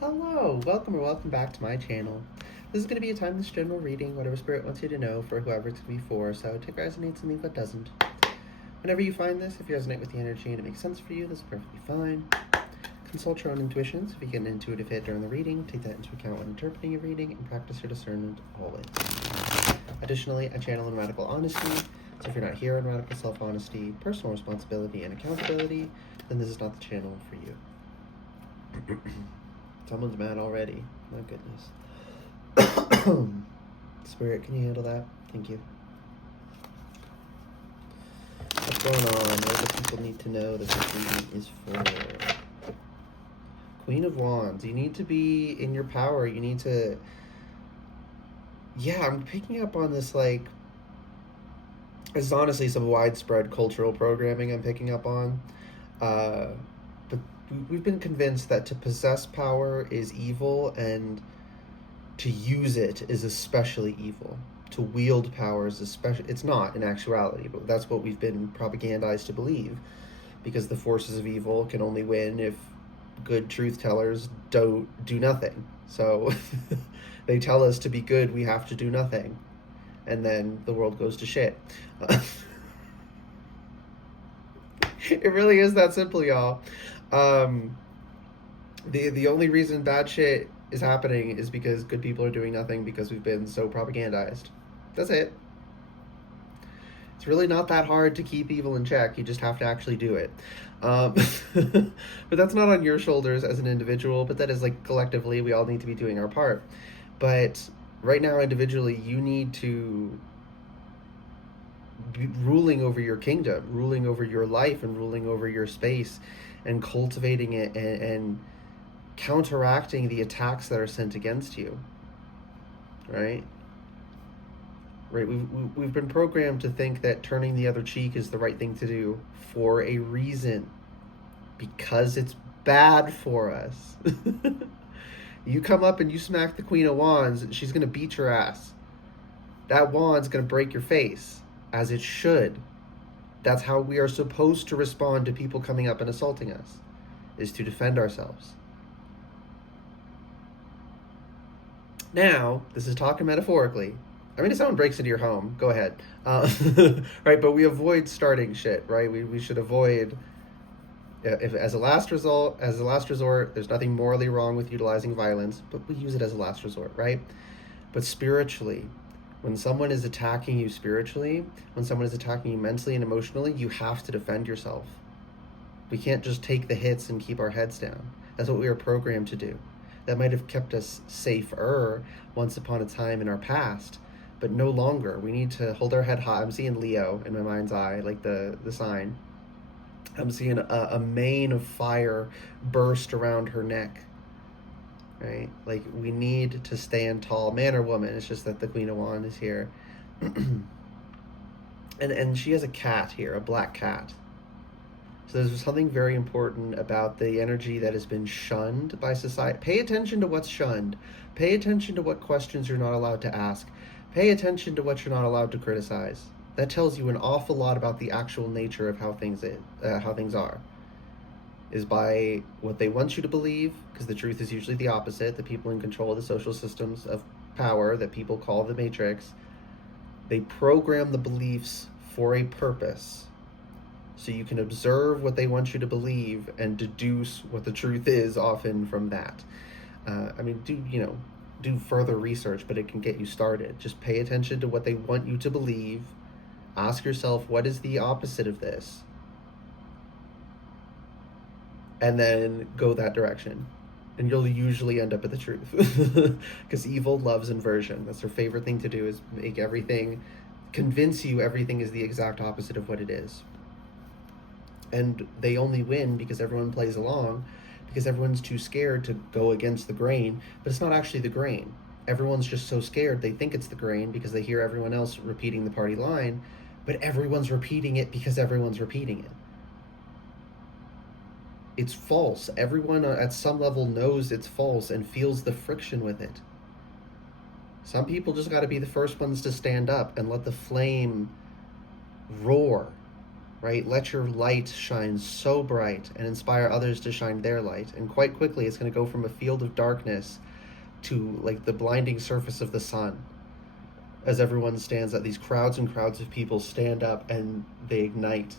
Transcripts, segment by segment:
Hello, welcome or welcome back to my channel. This is going to be a timeless general reading, whatever spirit wants you to know for whoever it's going to be for, so take what resonates and leave what doesn't. Whenever you find this, if you resonate with the energy and it makes sense for you, that's perfectly fine. Consult your own intuitions. If you get an intuitive hit during the reading, take that into account when interpreting your reading and practice your discernment always. Additionally, I channel in radical honesty, so if you're not here in radical self-honesty, personal responsibility, and accountability, then this is not the channel for you. Someone's mad already. My goodness. Spirit, can you handle that? Thank you. What's going on? What do people need to know that this reading is for? Queen of Wands. You need to be in your power. You need to... Yeah, I'm picking up on this, like... This is honestly some widespread cultural programming I'm picking up on. But we've been convinced that to possess power is evil and to use it is especially evil. To wield power is especially... It's not in actuality, but that's what we've been propagandized to believe, because the forces of evil can only win if good truth tellers don't do nothing. So they tell us to be good, we have to do nothing. And then the world goes to shit. It really is that simple, y'all. The only reason bad shit is happening is because good people are doing nothing, because we've been so propagandized. That's it. It's really not that hard to keep evil in check. You just have to actually do it. But that's not on your shoulders as an individual, but that is, like, collectively, we all need to be doing our part. But right now, individually, you need to be ruling over your kingdom, ruling over your life, and ruling over your space, and cultivating it, and counteracting the attacks that are sent against you. Right? Right, we've been programmed to think that turning the other cheek is the right thing to do for a reason. Because it's bad for us. You come up and you smack the Queen of Wands, she's going to beat your ass. That wand's going to break your face, as it should. That's how we are supposed to respond to people coming up and assaulting us, is to defend ourselves. Now, this is talking metaphorically. I mean, if someone breaks into your home, go ahead. Right, but we avoid starting shit, right? We should avoid... If as a last resort, there's nothing morally wrong with utilizing violence, but we use it as a last resort, right? But spiritually, when someone is attacking you spiritually, when someone is attacking you mentally and emotionally, you have to defend yourself. We can't just take the hits and keep our heads down. That's what we were programmed to do. That might have kept us safer once upon a time in our past, but no longer. We need to hold our head high. I'm seeing Leo in my mind's eye, like the sign. I'm seeing a mane of fire burst around her neck, right? Like, we need to stand tall, man or woman. It's just that the Queen of Wands is here. and she has a cat here, a black cat. So there's something very important about the energy that has been shunned by society. Pay attention to what's shunned. Pay attention to what questions you're not allowed to ask. Pay attention to what you're not allowed to criticize. That tells you an awful lot about the actual nature of how things are. Is by what they want you to believe, because the truth is usually the opposite. The people in control of the social systems of power that people call the Matrix, they program the beliefs for a purpose. So you can observe what they want you to believe and deduce what the truth is often from that. Do further research, but it can get you started. Just pay attention to what they want you to believe. Ask yourself, what is the opposite of this? And then go that direction. And you'll usually end up at the truth. Because evil loves inversion. That's their favorite thing to do, is convince you everything is the exact opposite of what it is. And they only win because everyone plays along, because everyone's too scared to go against the grain. But it's not actually the grain. Everyone's just so scared they think it's the grain because they hear everyone else repeating the party line, but everyone's repeating it because everyone's repeating it. It's false. Everyone at some level knows it's false and feels the friction with it. Some people just got to be the first ones to stand up and let the flame roar. right? Let your light shine so bright and inspire others to shine their light. And quite quickly, it's going to go from a field of darkness to like the blinding surface of the sun, as everyone stands up. These crowds and crowds of people stand up and they ignite.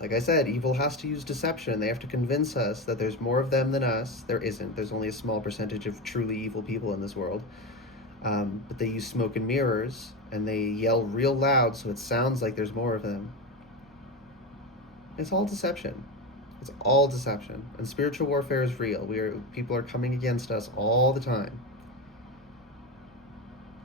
Like I said, evil has to use deception. They have to convince us that there's more of them than us. There isn't. There's only a small percentage of truly evil people in this world. But they use smoke and mirrors, and they yell real loud so it sounds like there's more of them. It's all deception. It's all deception. And spiritual warfare is real. People are coming against us all the time.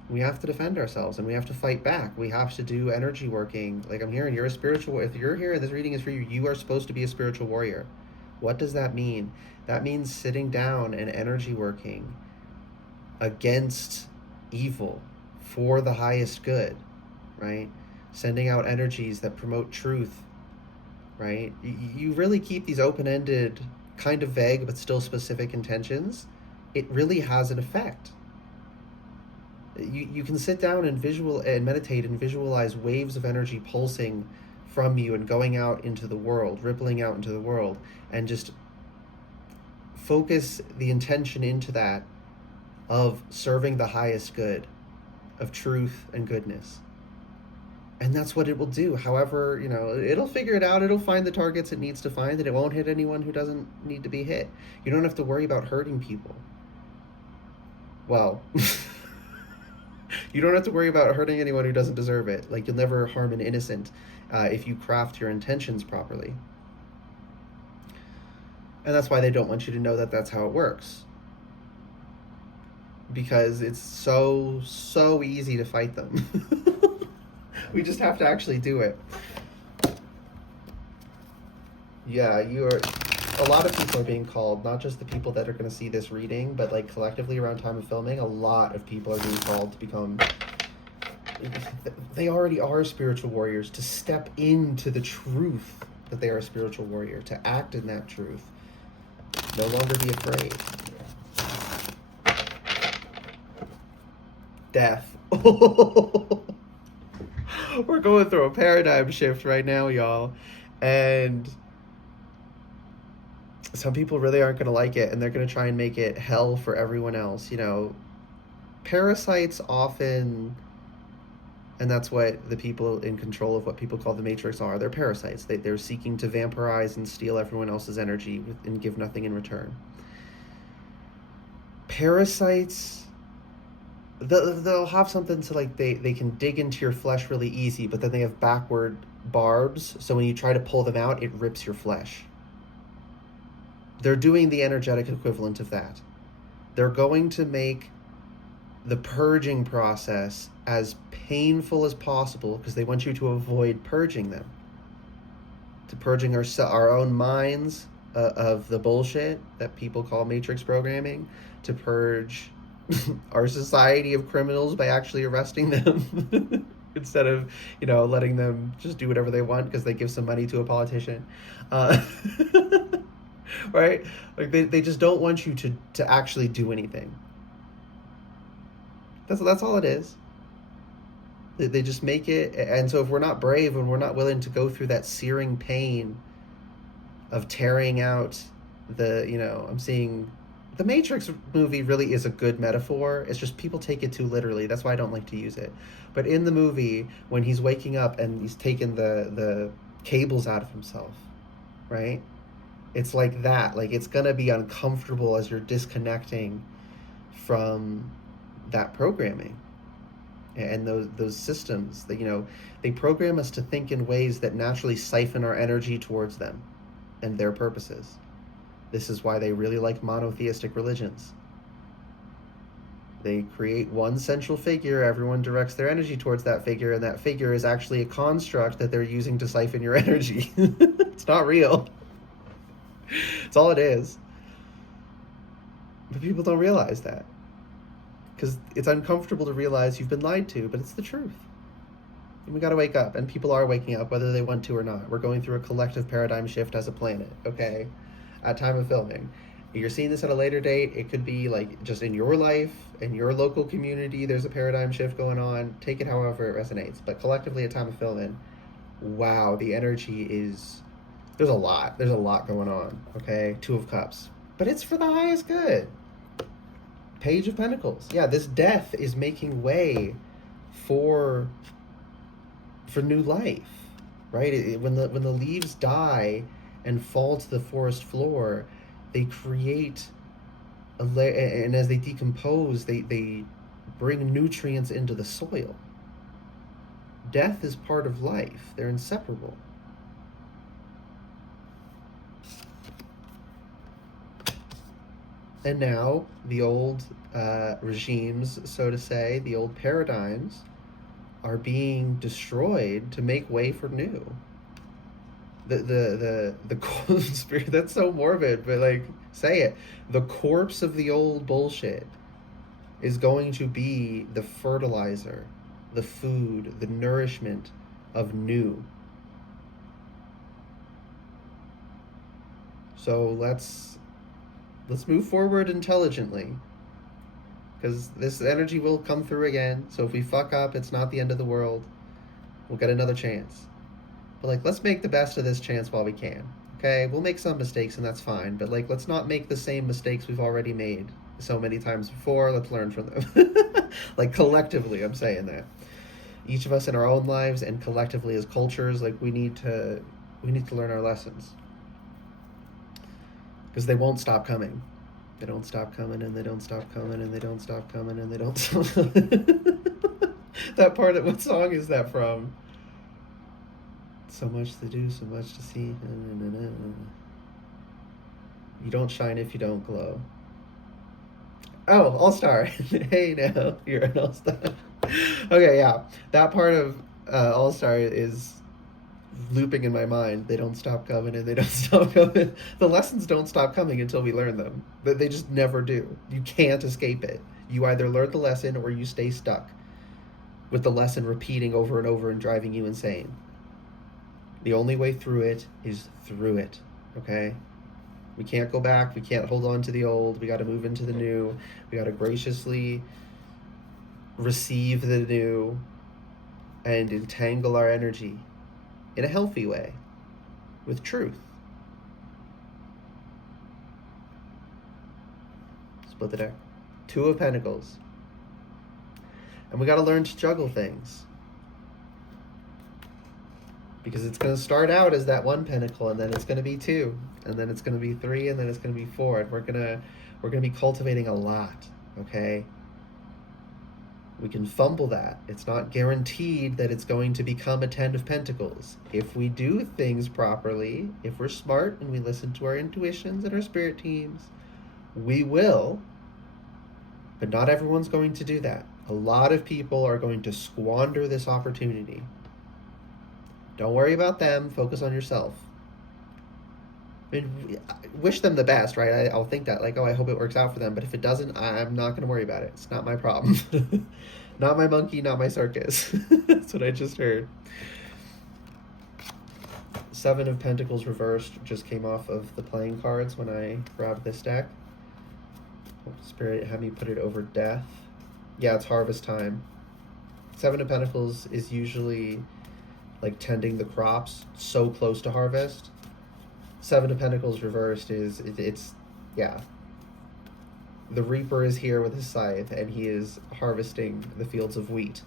We have to defend ourselves, and we have to fight back. We have to do energy working. Like I'm hearing, you're a spiritual. If you're here, this reading is for you. You are supposed to be a spiritual warrior. What does that mean? That means sitting down and energy working against evil for the highest good, right? Sending out energies that promote truth, right? You really keep these open-ended, kind of vague but still specific intentions. It really has an effect. You can sit down and meditate and visualize waves of energy pulsing from you and going out into the world, rippling out into the world, and just focus the intention into that of serving the highest good, of truth and goodness. And that's what it will do. However, it'll figure it out. It'll find the targets it needs to find, and it won't hit anyone who doesn't need to be hit. You don't have to worry about hurting people. Well, you don't have to worry about hurting anyone who doesn't deserve it. Like, you'll never harm an innocent if you craft your intentions properly. And that's why they don't want you to know that that's how it works. Because it's so easy to fight them. We just have to actually do it. Yeah, a lot of people are being called, not just the people that are going to see this reading, but like collectively around time of filming, a lot of people are being called to become, they already are spiritual warriors, to step into the truth that they are a spiritual warrior, to act in that truth, no longer be afraid. Death. We're going through a paradigm shift right now, y'all, and some people really aren't going to like it, and they're going to try and make it hell for everyone else. Parasites often, and that's what the people in control of what people call the Matrix are. They're parasites. They're seeking to vampirize and steal everyone else's energy and give nothing in return. Parasites, they'll have something to, like, they can dig into your flesh really easy, but then they have backward barbs, so when you try to pull them out, it rips your flesh. They're doing the energetic equivalent of that. They're going to make the purging process as painful as possible because they want you to avoid purging them. To purging our own minds of the bullshit that people call matrix programming, to purge our society of criminals by actually arresting them instead of, letting them just do whatever they want because they give some money to a politician. Right? Like they just don't want you to actually do anything. That's all it is. They just make it, and so if we're not brave and we're not willing to go through that searing pain of tearing out I'm seeing the Matrix movie really is a good metaphor. It's just people take it too literally. That's why I don't like to use it. But in the movie, when he's waking up and he's taking the cables out of himself, right? It's like that. Like, it's going to be uncomfortable as you're disconnecting from that programming and those systems that, they program us to think in ways that naturally siphon our energy towards them and their purposes. This is why they really like monotheistic religions. They create one central figure, everyone directs their energy towards that figure, and that figure is actually a construct that they're using to siphon your energy. It's not real. It's all it is. But people don't realize that. Because it's uncomfortable to realize you've been lied to, but it's the truth. And we gotta wake up, and people are waking up whether they want to or not. We're going through a collective paradigm shift as a planet, okay? At time of filming. You're seeing this at a later date. It could be like just in your life, in your local community, there's a paradigm shift going on. Take it however it resonates. But collectively, a time of filming, wow, the energy is, there's a lot. There's a lot going on, okay? Two of Cups. But it's for the highest good. Page of Pentacles. Yeah, this death is making way for new life, right? When the leaves die and fall to the forest floor, they create and as they decompose, they bring nutrients into the soil. Death is part of life. They're inseparable. And now the old regimes, so to say, the old paradigms are being destroyed to make way for new. The cold spirit, that's so morbid, but like, say it. The corpse of the old bullshit is going to be the fertilizer, the food, the nourishment of new. So let's move forward intelligently, because this energy will come through again. So if we fuck up, it's not the end of the world. We'll get another chance. But like, let's make the best of this chance while we can. Okay, we'll make some mistakes and that's fine, but like, let's not make the same mistakes we've already made so many times before. Let's learn from them. Like, collectively, I'm saying that. Each of us in our own lives and collectively as cultures, like, we need to learn our lessons. Because they won't stop coming. They don't stop coming, and they don't stop coming, and they don't stop coming, and they don't stop coming. That part of, what song is that from? So much to do, so much to see. You don't shine if you don't glow. Oh, All-Star. Hey, now, you're an All-Star. Okay, yeah. That part of All-Star is looping in my mind. They don't stop coming and they don't stop coming. The lessons don't stop coming until we learn them. They just never do. You can't escape it. You either learn the lesson or you stay stuck with the lesson repeating over and over and driving you insane. The only way through it is through it, okay? We can't go back. We can't hold on to the old. We got to move into the new. We got to graciously receive the new and entangle our energy in a healthy way with truth. Split the deck. Two of Pentacles. And we got to learn to juggle things. Because it's going to start out as that one pentacle, and then it's going to be two, and then it's going to be three, and then it's going to be four, and we're going to be cultivating a lot, okay? We can fumble that. It's not guaranteed that it's going to become a 10 of Pentacles. If we do things properly, if we're smart and we listen to our intuitions and our spirit teams, we will. But not everyone's going to do that. A lot of people are going to squander this opportunity. Don't worry about them. Focus on yourself. I mean, wish them the best, right? I'll think that, like, oh, I hope it works out for them. But if it doesn't, I'm not going to worry about it. It's not my problem. Not my monkey, not my circus. That's what I just heard. Seven of Pentacles reversed just came off of the playing cards when I grabbed this deck. Spirit had me put it over death. Yeah, it's harvest time. Seven of Pentacles is usually like tending the crops, so close to harvest. Seven of Pentacles reversed it's yeah. The reaper is here with his scythe, and he is harvesting the fields of wheat.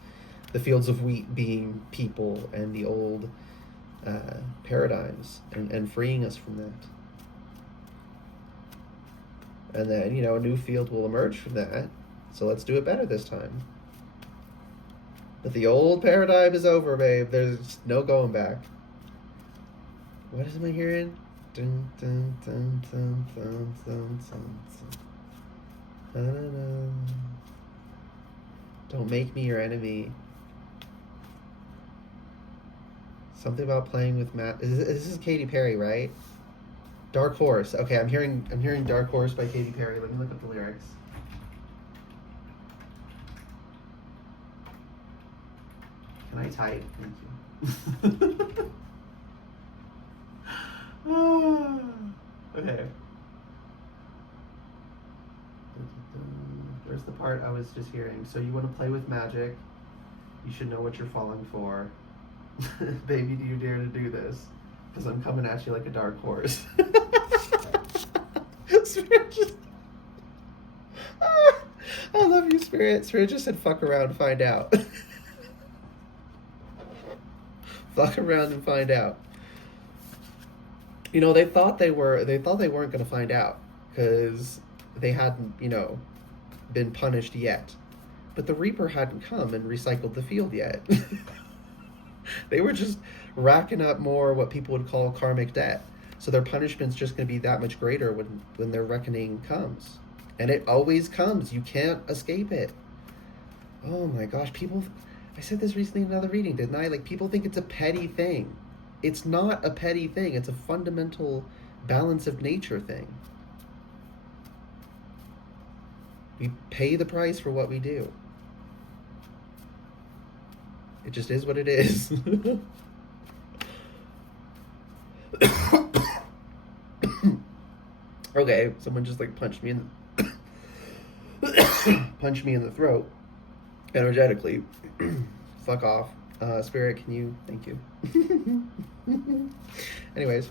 The fields of wheat being people and the old paradigms, and freeing us from that. And then, a new field will emerge from that. So let's do it better this time. But the old paradigm is over, babe. There's no going back. What am I hearing? Dun, dun, dun, dun, dun, dun, dun, dun. Don't make me your enemy. Something about playing with Matt. This is Katy Perry, right? Dark Horse. Okay, I'm hearing Dark Horse by Katy Perry. Let me look up the lyrics. Can I type? Thank you. Okay. Where's the part I was just hearing? So you want to play with magic. You should know what you're falling for. Baby, do you dare to do this? Because I'm coming at you like a dark horse. Spirit just... I love you, Spirit. Spirit just said fuck around and find out. Fuck around and find out. You know, they thought they weren't going to find out because they hadn't, you know, been punished yet. But the Reaper hadn't come and recycled the field yet. They were just racking up more what people would call karmic debt. So their punishment's just going to be that much greater when their reckoning comes. And it always comes. You can't escape it. Oh my gosh, people... I said this recently in another reading, didn't I? Like, people think it's a petty thing. It's not a petty thing. It's a fundamental balance of nature thing. We pay the price for what we do. It just is what it is. Okay, someone just like punched me in the throat energetically. Fuck off. Spirit, can you? Thank you. Anyways.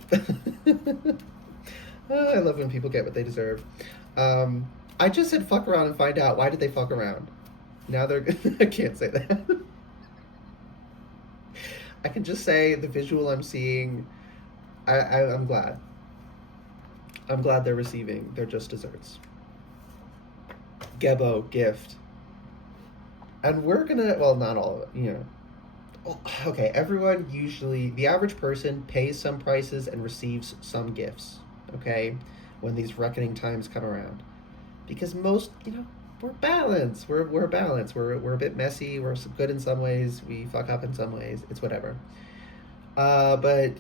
I love when people get what they deserve. I just said fuck around and find out. Why did they fuck around? Now they're... I can't say that. I can just say the visual I'm seeing, I'm glad. I'm glad they're receiving their just desserts. Gebo, gift. And we're gonna, well, not all of it, you know. Okay, everyone usually, the average person pays some prices and receives some gifts, okay, when these reckoning times come around. Because most, you know, we're balanced. We're balanced. We're a bit messy. We're good in some ways. We fuck up in some ways. It's whatever. But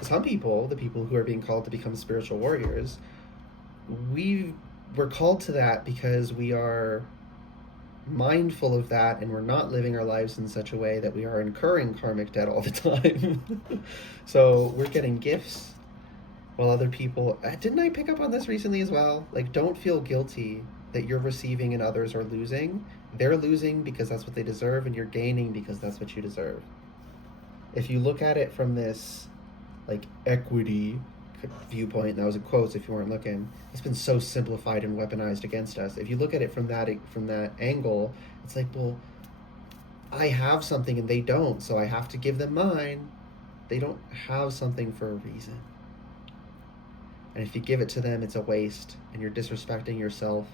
some people, the people who are being called to become spiritual warriors, we're called to that because we are mindful of that, and we're not living our lives in such a way that we are incurring karmic debt all the time. So we're getting gifts while other people... didn't I pick up on this recently as well? Like, don't feel guilty that you're receiving and others are losing. They're losing because that's what they deserve, and you're gaining because that's what you deserve. If you look at it from this, like, equity viewpoint, and that was in quotes if you weren't looking, it's been so simplified and weaponized against us. If you look at it from that angle, it's like, well, I have something and they don't, so I have to give them mine. They don't have something for a reason. And if you give it to them, it's a waste, and you're disrespecting yourself,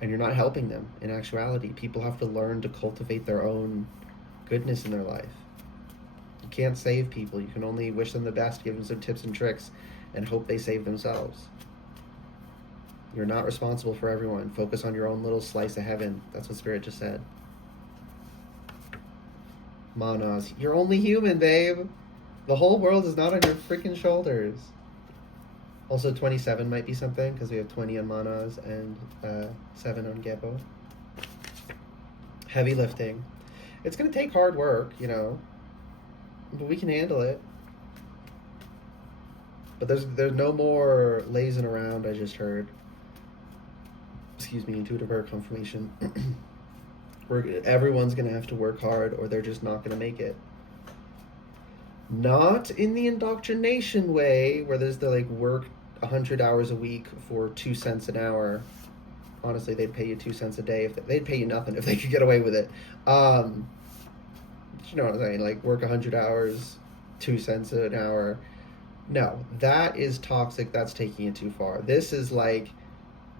and you're not helping them. In actuality, people have to learn to cultivate their own goodness in their life. You can't save people. You can only wish them the best, give them some tips and tricks, and hope they save themselves. You're not responsible for everyone. Focus on your own little slice of heaven. That's what Spirit just said. Manas, you're only human, babe. The whole world is not on your freaking shoulders. Also, 27 might be something, because we have 20 on Manas and 7 on Gebo. Heavy lifting. It's going to take hard work, you know, but we can handle it. But there's no more lazing around, I just heard. Excuse me, intuitive air confirmation. Everyone's going to have to work hard, or they're just not going to make it. Not in the indoctrination way, where there's the, like, work 100 hours a week for 2 cents an hour. Honestly, they'd pay you 2 cents a day. They'd pay you nothing if they could get away with it. You know what I'm saying? Like, work 100 hours, 2 cents an hour. No, that is toxic. That's taking it too far. This is like,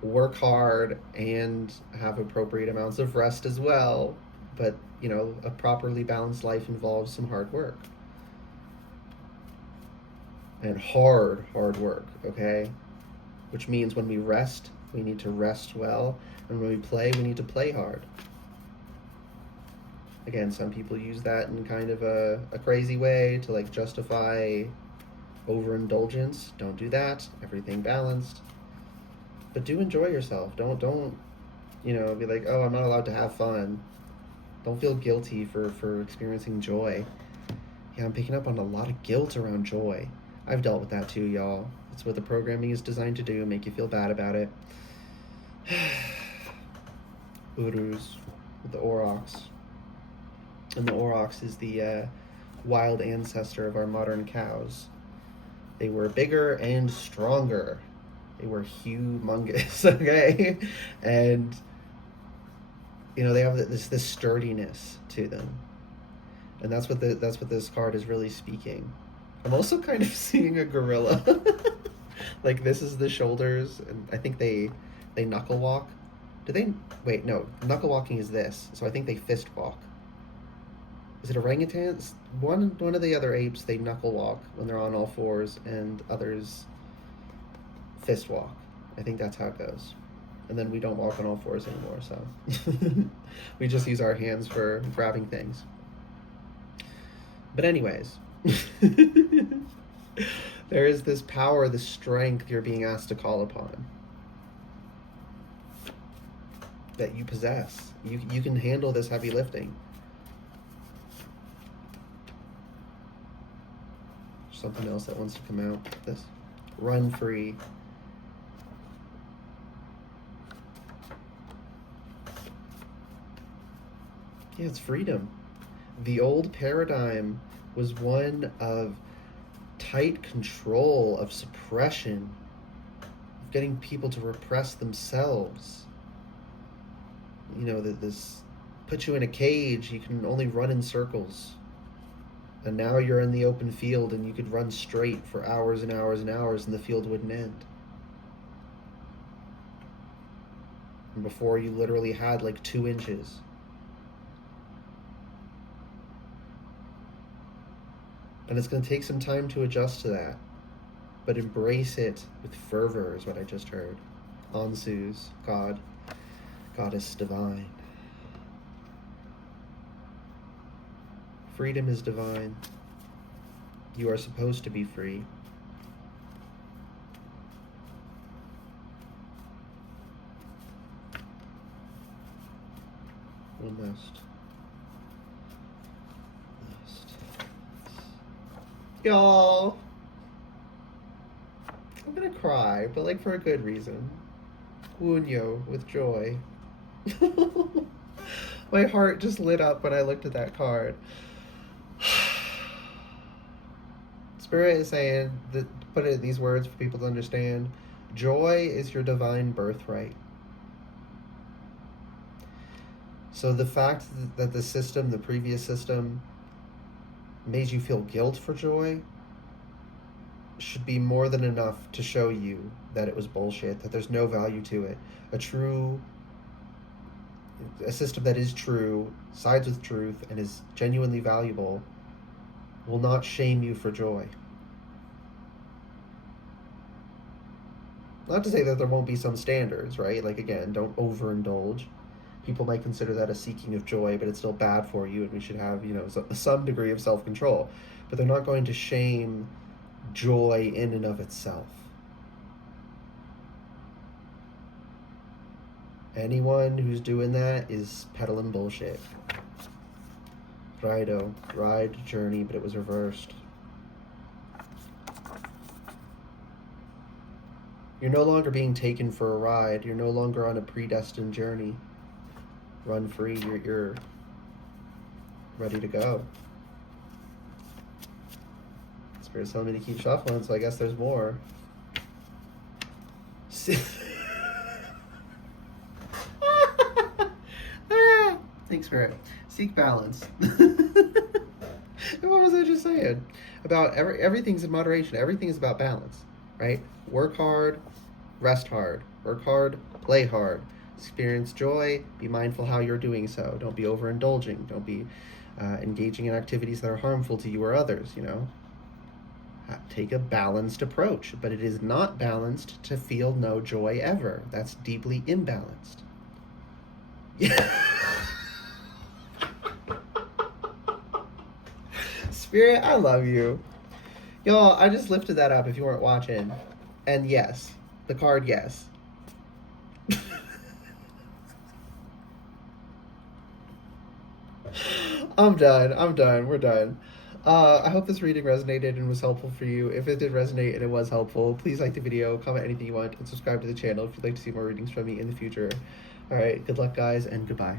work hard and have appropriate amounts of rest as well. But, you know, a properly balanced life involves some hard work. And hard work, okay? Which means when we rest, we need to rest well. And when we play, we need to play hard. Again, some people use that in kind of a crazy way to, like, justify overindulgence. Don't do that. Everything balanced. But do enjoy yourself. Don't, you know, be like, oh, I'm not allowed to have fun. Don't feel guilty for experiencing joy. Yeah, I'm picking up on a lot of guilt around joy. I've dealt with that too, y'all. That's what the programming is designed to do, make you feel bad about it. Urus with the aurochs. And the aurochs is the wild ancestor of our modern cows. They were bigger and stronger. They were humongous, okay? And, you know, they have this sturdiness to them. And that's what this card is really speaking. I'm also kind of seeing a gorilla. Like, this is the shoulders, and I think they knuckle walk. Do they? Wait, no. Knuckle walking is this, so I think they fist walk. Is it orangutans? One of the other apes, they knuckle walk when they're on all fours, and others fist walk. I think that's how it goes. And then we don't walk on all fours anymore, so we just use our hands for grabbing things. But anyways, there is this power, this strength you're being asked to call upon that you possess. You can handle this heavy lifting. Something else that wants to come out. This. Run free. Yeah, it's freedom. The old paradigm was one of tight control, of suppression, of getting people to repress themselves. You know, this put you in a cage, you can only run in circles. And now you're in the open field and you could run straight for hours and hours and hours and the field wouldn't end. And before you literally had like 2 inches. And it's going to take some time to adjust to that. But embrace it with fervor is what I just heard. Ansu's God, Goddess divine. Freedom is divine. You are supposed to be free. One last. Y'all, I'm gonna cry, but like for a good reason. Wunyo with joy. My heart just lit up when I looked at that card. Spirit is saying, that, put it in these words for people to understand, joy is your divine birthright. So the fact that the system, the previous system, made you feel guilt for joy should be more than enough to show you that it was bullshit, that there's no value to it. A system that is true, sides with truth, and is genuinely valuable will not shame you for joy. Not to say that there won't be some standards, right? Like, again, don't overindulge. People might consider that a seeking of joy, but it's still bad for you, and we should have, you know, some degree of self-control. But they're not going to shame joy in and of itself. Anyone who's doing that is peddling bullshit. Ride journey, but it was reversed. You're no longer being taken for a ride. You're no longer on a predestined journey. Run free. You're ready to go. Spirit's telling me to keep shuffling, so I guess there's more. Thanks, Spirit. Seek balance. And what was I just saying? About everything's in moderation. Everything is about balance, right? Work hard, rest hard. Work hard, play hard. Experience joy. Be mindful how you're doing so. Don't be overindulging. Don't be engaging in activities that are harmful to you or others, you know? Take a balanced approach, but it is not balanced to feel no joy ever. That's deeply imbalanced. Yeah. Spirit, I love you. Y'all, I just lifted that up if you weren't watching. And yes, the card, yes. I'm done. We're done. I hope this reading resonated and was helpful for you. If it did resonate and it was helpful, please like the video, comment anything you want, and subscribe to the channel if you'd like to see more readings from me in the future. All right. Good luck, guys, and goodbye.